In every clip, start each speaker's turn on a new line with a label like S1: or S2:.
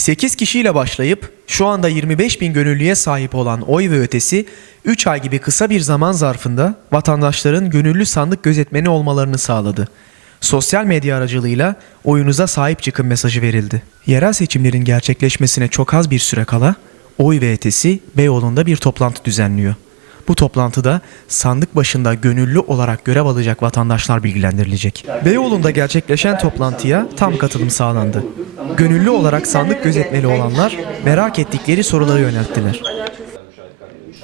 S1: 8 kişiyle başlayıp şu anda 25 bin gönüllüye sahip olan oy ve ötesi 3 ay gibi kısa bir zaman zarfında vatandaşların gönüllü sandık gözetmeni olmalarını sağladı. Sosyal medya aracılığıyla oyunuza sahip çıkın mesajı verildi. Yerel seçimlerin gerçekleşmesine çok az bir süre kala oy ve ötesi Beyoğlu'nda bir toplantı düzenliyor. Bu toplantıda sandık başında gönüllü olarak görev alacak vatandaşlar bilgilendirilecek. Beyoğlu'nda gerçekleşen toplantıya tam katılım sağlandı. Gönüllü olarak sandık gözetmeli olanlar merak ettikleri soruları yönelttiler.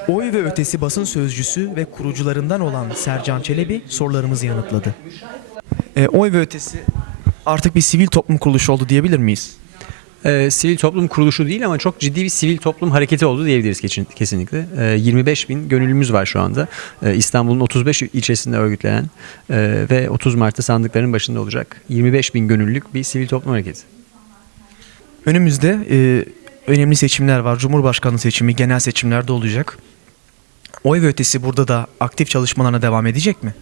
S1: Oy ve ötesi basın sözcüsü ve kurucularından olan Sercan Çelebi sorularımızı yanıtladı. E, oy ve ötesi artık bir sivil toplum kuruluşu oldu diyebilir miyiz?
S2: Ee, sivil toplum kuruluşu değil ama çok ciddi bir sivil toplum hareketi oldu diyebiliriz kesin- kesinlikle. Ee, 25 bin gönüllümüz var şu anda. Ee, İstanbul'un 35 ilçesinde örgütlenen e, ve 30 Mart'ta sandıkların başında olacak 25 bin gönüllülük bir sivil toplum hareketi.
S1: Önümüzde e, önemli seçimler var. Cumhurbaşkanlığı seçimi, genel seçimler de olacak. Oy ve ötesi burada da aktif çalışmalarına devam edecek mi?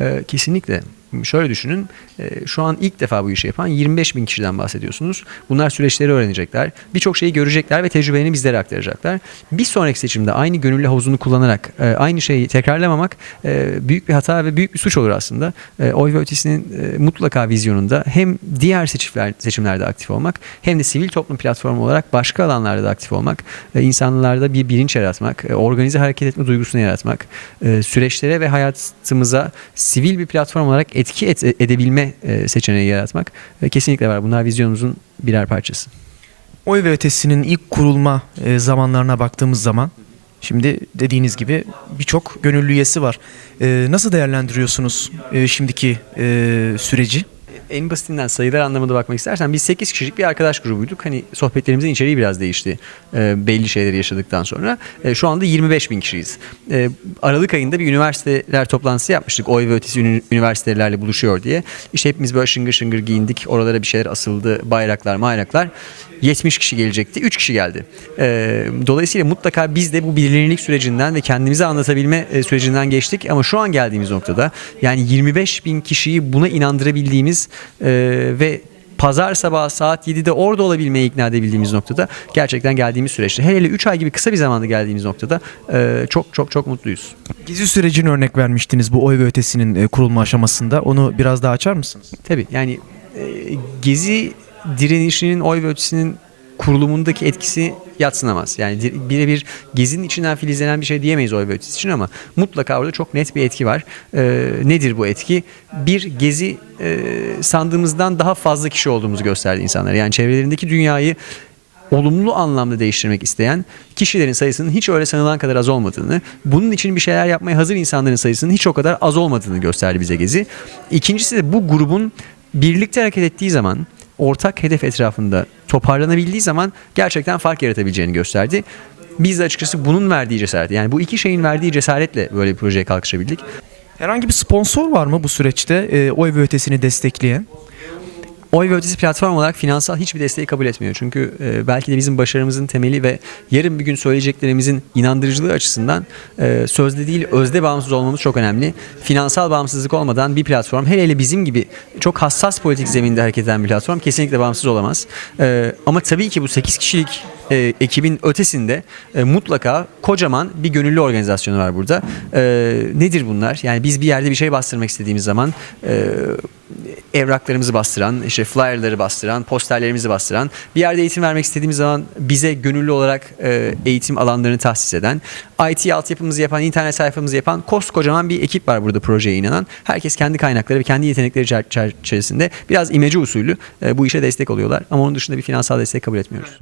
S2: Ee, kesinlikle. Şöyle düşünün, e, şu an ilk defa bu işi yapan 25 bin kişiden bahsediyorsunuz. Bunlar süreçleri öğrenecekler, birçok şeyi görecekler ve tecrübelerini bizlere aktaracaklar. Bir sonraki seçimde aynı gönüllü havuzunu kullanarak e, aynı şeyi tekrarlamamak e, büyük bir hata ve büyük bir suç olur aslında. Oy ve ötesinin mutlaka vizyonunda hem diğer seçimler, seçimlerde aktif olmak hem de sivil toplum platformu olarak başka alanlarda da aktif olmak, insanlarda bir bilinç yaratmak, organize hareket etme duygusunu yaratmak, süreçlere ve hayatımıza sivil bir platform olarak etki et- edebilme e, seçeneği yaratmak kesinlikle var. Bunlar vizyonumuzun birer parçası.
S1: Oy ve ötesinin ilk kurulma e, zamanlarına baktığımız zaman şimdi dediğiniz gibi birçok gönüllü üyesi var. E, nasıl değerlendiriyorsunuz şimdiki süreci?
S2: En basitinden sayılar anlamında bakmak istersen biz 8 kişilik bir arkadaş grubuyduk. Hani sohbetlerimizin içeriği biraz değişti e, belli şeyleri yaşadıktan sonra. E, şu anda 25 bin kişiyiz. E, Aralık ayında bir üniversiteler toplantısı yapmıştık. Oy ve ötesi üniversitelerle buluşuyor diye. İşte hepimiz böyle şıngır şıngır giyindik. Oralara bir şeyler asıldı. Bayraklar bayraklar. 70 kişi gelecekti. 3 kişi geldi. E, dolayısıyla mutlaka biz de bu bilinirlik sürecinden ve kendimizi anlatabilme e, sürecinden geçtik. Ama şu an geldiğimiz noktada yani 25 bin kişiyi buna inandırabildiğimiz e, ve pazar sabahı saat 7'de orada olabilmeye ikna edebildiğimiz noktada gerçekten geldiğimiz süreçte hele hele 3 ay gibi kısa bir zamanda geldiğimiz noktada e, çok çok çok mutluyuz.
S1: Gezi sürecini örnek vermiştiniz bu oy ve ötesinin e, kurulma aşamasında. Onu biraz daha açar mısınız?
S2: Tabii yani e, gezi direnişinin oy ve ötesinin kurulumundaki etkisi yatsınamaz. Yani birebir gezinin içinden filizlenen bir şey diyemeyiz oy ve için ama mutlaka orada çok net bir etki var. E, nedir bu etki? Bir gezi e, sandığımızdan daha fazla kişi olduğumuzu gösterdi insanlara. Yani çevrelerindeki dünyayı olumlu anlamda değiştirmek isteyen kişilerin sayısının hiç öyle sanılan kadar az olmadığını, bunun için bir şeyler yapmaya hazır insanların sayısının hiç o kadar az olmadığını gösterdi bize Gezi. İkincisi de bu grubun birlikte hareket ettiği zaman, ortak hedef etrafında toparlanabildiği zaman gerçekten fark yaratabileceğini gösterdi. Biz de açıkçası bunun verdiği cesaret, yani bu iki şeyin verdiği cesaretle böyle bir projeye kalkışabildik.
S1: Herhangi bir sponsor var mı bu süreçte e, oy ve ötesini destekleyen?
S2: Oy ve ötesi platform olarak finansal hiçbir desteği kabul etmiyor. Çünkü e, belki de bizim başarımızın temeli ve yarın bir gün söyleyeceklerimizin inandırıcılığı açısından e, sözde değil özde bağımsız olmamız çok önemli. Finansal bağımsızlık olmadan bir platform hele hele bizim gibi çok hassas politik zeminde hareket eden bir platform kesinlikle bağımsız olamaz. E, ama tabii ki bu 8 kişilik e, ekibin ötesinde e, mutlaka kocaman bir gönüllü organizasyonu var burada. E, nedir bunlar? Yani biz bir yerde bir şey bastırmak istediğimiz zaman e, evraklarımızı bastıran, işte flyerları bastıran, posterlerimizi bastıran, bir yerde eğitim vermek istediğimiz zaman bize gönüllü olarak e, eğitim alanlarını tahsis eden, IT altyapımızı yapan, internet sayfamızı yapan koskocaman bir ekip var burada projeye inanan. Herkes kendi kaynakları ve kendi yetenekleri çer- çerçevesinde biraz imece usulü e, bu işe destek oluyorlar. Ama onun dışında bir finansal destek kabul etmiyoruz.